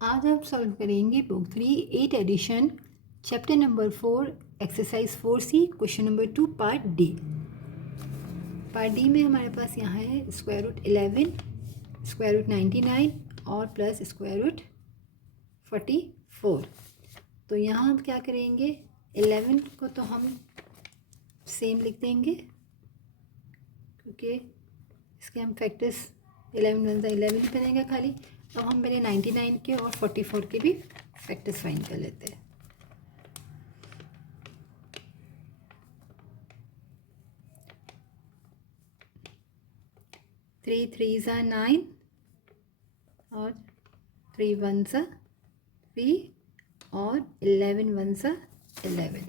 आज हम सॉल्व करेंगे book 3 8 edition chapter number 4 exercise 4C question number 2 part D. Part D में हमारे पास यहाँ है स्क्वायर रूट 11, स्क्वायर रूट 99 और प्लस स्क्वायर रूट 44। तो यहाँ हम क्या करेंगे, 11 को तो हम सेम लिख देंगे क्योंकि इसके हम फैक्टर्स 11 वन 11 ही बनेगा खाली। अब हम पहले 99 के और 44 के भी फैक्टर्स फाइंड कर लेते हैं। थ्री थ्री ज़ा 9 और 3 वन ज़ा 3 और 11 वन ज़ा 11।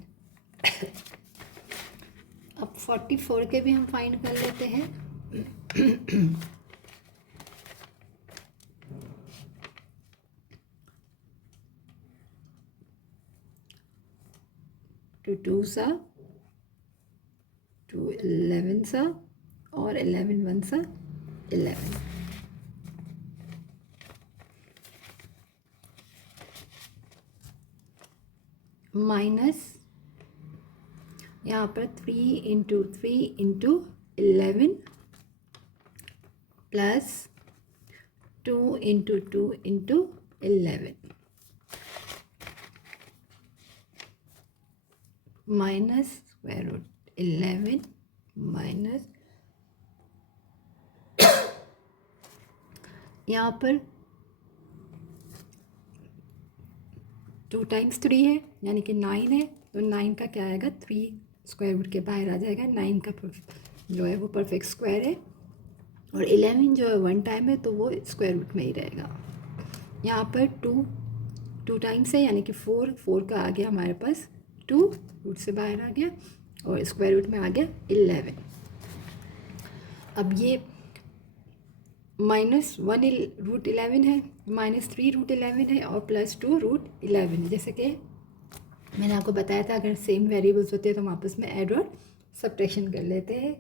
अब 44 के भी हम फाइंड कर लेते हैं। 2 टू सा 2 11 सा और 11 वन सा 11। माइनस यहाँ पर 3 into 3 into 11 plus 2 into 2 into 11 minus square root 11 minus यहाँ पर 2 टाइम्स 3 है यानी कि 9 है, तो 9 का क्या आएगा, 3 स्क्वायर रूट के बाहर आ जाएगा। 9 का जो है वो परफेक्ट स्क्वायर है और 11 जो है 1 टाइम है तो वो स्क्वायर रूट में ही रहेगा। यहाँ पर 2 टाइम्स है यानी कि 4 का आ गया हमारे पास 2 रूट से बाहर आ गया और स्क्वायर रूट में आ गया 11। अब ये -1 रूट 11 है, -3 रूट 11 है और +2 रूट 11 है। जैसे कि मैंने आपको बताया था अगर सेम वेरिएबल्स होते हैं तो हम आपस में ऐड और सब्ट्रैक्शन कर लेते हैं।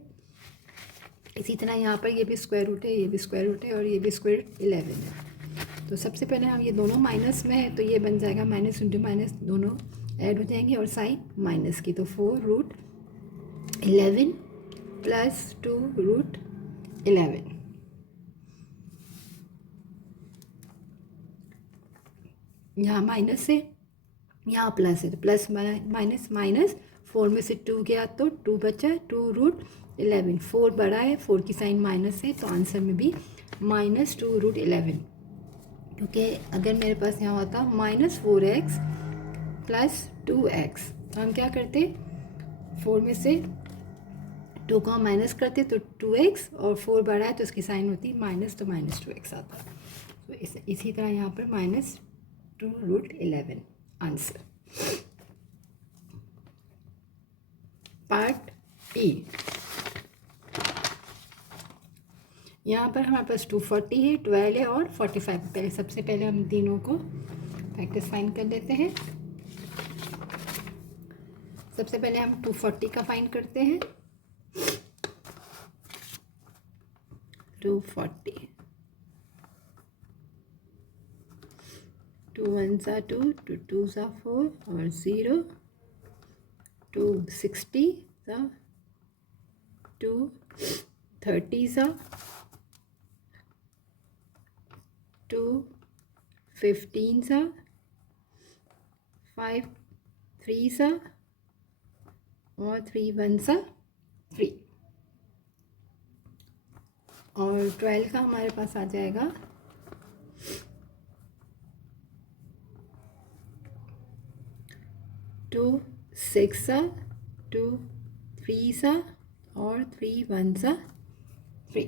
इसी तरह यहाँ पर ये भी स्क्वायर रूट है, ये भी स्क्वायर रूट है और ये भी स्क्वायर रूट 11 है। तो सबसे पहले हम ये दोनों माइनस में है तो ये बन जाएगा माइनस इंटू माइनस दोनों ऐड हो जाएंगे और साइन माइनस की, तो 4 रूट 11 प्लस 2 रूट 11। यहाँ माइनस है यहाँ प्लस है तो प्लस माइनस माइनस 4 में से 2 गया तो 2 बचा, 2 रूट 11। 4 बड़ा है, 4 की साइन माइनस है तो आंसर में भी -2 रूट 11। क्योंकि अगर मेरे पास यहाँ होता -4x प्लस 2x तो हम क्या करते, 4 में से 2 को हम माइनस करते तो 2x और 4 बड़ा है तो इसकी साइन होती माइनस तो -2x आता। तो इसी तरह यहाँ पर -2 रूट 11 आंसर। पार्ट ई, यहाँ पर हमारे पास 240 है, 12 है और 45। पहले सबसे पहले हम तीनों को फैक्टर्स फाइंड कर लेते हैं। सबसे पहले हम 240 का फाइंड करते हैं। 240 2 वन सा 2, 2 टू सा 4 और 0, 2 60 सा 2 30 सा 2 15 सा 5 3 सा और 3 वन सा 3 और 12 का हमारे पास आ जाएगा 2 6 सा 2 3 सा और 3 वन सा 3।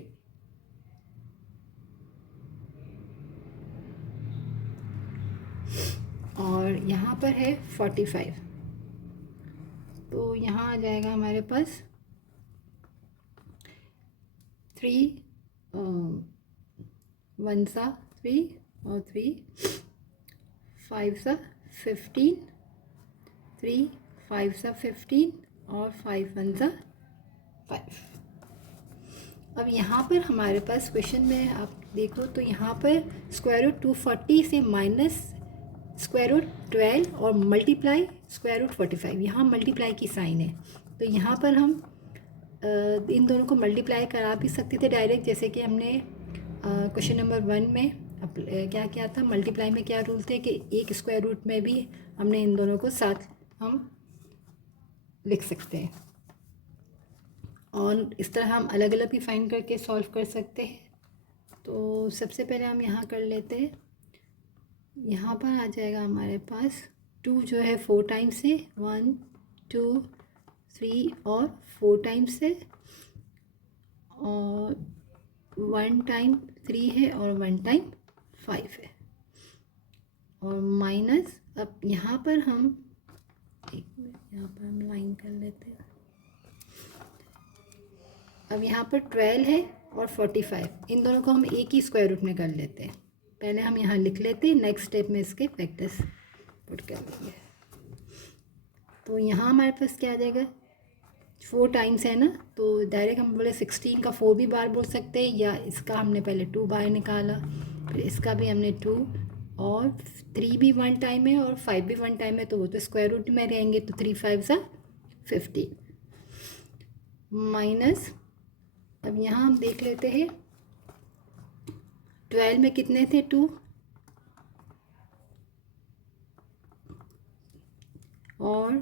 और यहाँ पर है 45 तो यहाँ आ जाएगा हमारे पास 3 वन सा 3 और 3 5 सा 15, 3 5 सा 15 और 5 वन सा 5। अब यहाँ पर हमारे पास क्वेश्चन में आप देखो तो यहाँ पर स्क्वायर रूट 240 से माइनस स्क्वायर रूट 12 और मल्टीप्लाई स्क्वायर रूट 45, यहाँ मल्टीप्लाई की साइन है। तो यहाँ पर हम इन दोनों को मल्टीप्लाई करा भी सकते थे डायरेक्ट, जैसे कि हमने क्वेश्चन नंबर 1 में क्या किया था। मल्टीप्लाई में क्या रूल थे कि एक स्क्वायर रूट में भी हमने इन दोनों को साथ हम लिख सकते हैं, और इस तरह हम अलग अलग भी फाइंड करके सॉल्व कर सकते हैं। तो सबसे पहले हम यहाँ कर लेते हैं। यहाँ पर आ जाएगा हमारे पास 2 जो है 4 टाइम्स है, 1 2 3 और 4 टाइम्स है, और 1 टाइम 3 है और 1 टाइम 5 है, और माइनस अब यहाँ पर हम एक मिनट यहाँ पर हम लाइन कर लेते हैं। अब यहाँ पर 12 है और 45, इन दोनों को हम एक ही स्क्वायर रूट में कर लेते हैं। पहले हम यहाँ लिख लेते हैं, नेक्स्ट स्टेप में इसके फैक्टर्स पुट कर लेंगे। तो यहाँ हमारे पास क्या आ जाएगा, 4 टाइम्स है ना, तो डायरेक्ट हम बोले 16 का 4 भी बार बोल सकते हैं, या इसका हमने पहले 2 बार निकाला, फिर इसका भी हमने 2, और 3 भी 1 टाइम है और 5 भी 1 टाइम है, तो वो तो स्क्वायर रूट में रहेंगे। तो 3 5 सा 15 माइनस, अब यहाँ हम देख लेते हैं 12 में कितने थे 2, और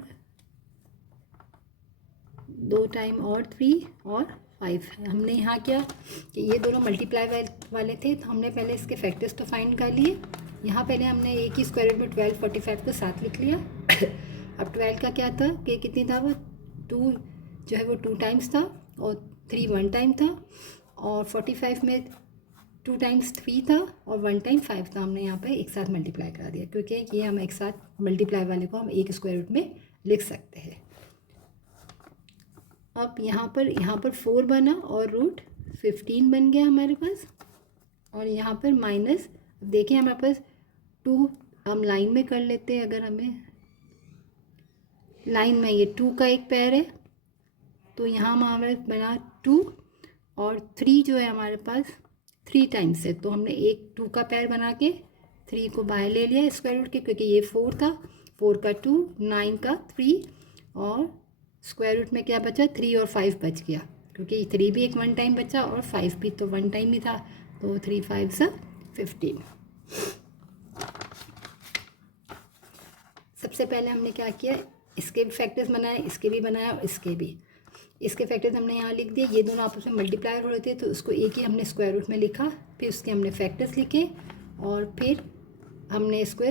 2 टाइम और 3 और 5। हमने यहाँ क्या कि ये दोनों मल्टीप्लाई वाले थे, तो हमने पहले इसके फैक्टर्स तो फाइंड कर लिए। यहाँ पहले हमने एक ही स्क्वायर रूट में 12 45 को साथ लिख लिया। अब 12 का क्या था कि कितनी था वो 2 जो है वो 2 टाइम्स था, और 3 1 टाइम था, और 45 में 2 टाइम्स 3 था और 1 टाइम 5 था। हमने यहाँ पे एक साथ मल्टीप्लाई करा दिया, क्योंकि ये हम एक साथ मल्टीप्लाई वाले को हम एक स्क्वायर रूट में लिख सकते हैं। अब यहाँ पर 4 बना और रूट 15 बन गया हमारे पास, और यहाँ पर माइनस, देखिए हमारे पास 2 हम लाइन में कर लेते हैं। अगर हमें लाइन में ये 2 का एक पैर है, तो यहाँ हमारे बना 2, और 3 जो है हमारे पास 3 टाइम्स है, तो हमने एक 2 का पैर बना के 3 को बाहर ले लिया स्क्वायर रूट के, क्योंकि ये 4 था, 4 का 2 9 का 3, और स्क्वायर रूट में क्या बचा 3 और 5 बच गया, क्योंकि 3 भी एक 1 टाइम बचा और 5 भी तो 1 टाइम ही था, तो 3 5 सा 15। सबसे पहले हमने क्या किया, इसके भी फैक्टर्स बनाए, इसके भी बनाया और इसके फैक्टर्स हमने यहाँ लिख दिए। ये दोनों आपस में मल्टीप्लाई हो रहे थे, तो उसको एक ही हमने स्क्वायर रूट में लिखा, फिर उसके हमने फैक्टर्स लिखे, और फिर हमने इसको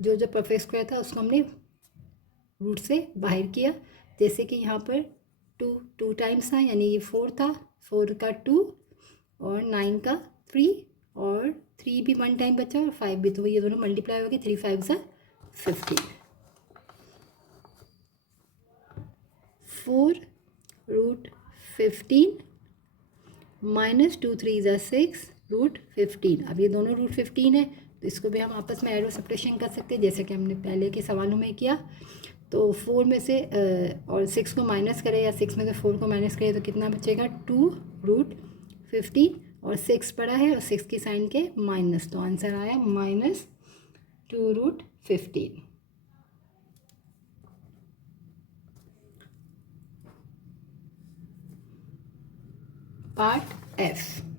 जो परफेक्ट स्क्वायर था उसको हमने रूट से बाहर किया। जैसे कि यहाँ पर 2 टाइम्स था, यानी ये 4 था, 4 का 2 और 9 का 3, और 3 भी 1 टाइम बचा और 5 भी, तो ये दोनों मल्टीप्लाई हो गए, 3 5 सा 15। 4 रूट 15 माइनस 2 3 ज़ा 6 रूट 15। अब ये दोनों रूट 15 है, तो इसको भी हम आपस में एरो सब्ट्रैक्शन कर सकते हैं, जैसे कि हमने पहले के सवालों में किया। तो 4 में से और 6 को माइनस करें, या 6 में से 4 को माइनस करें, तो कितना बचेगा 2 रूट 15, और 6 पड़ा है और 6 की साइन के माइनस, तो आंसर आया माइनस 2 रूट 15। Part F.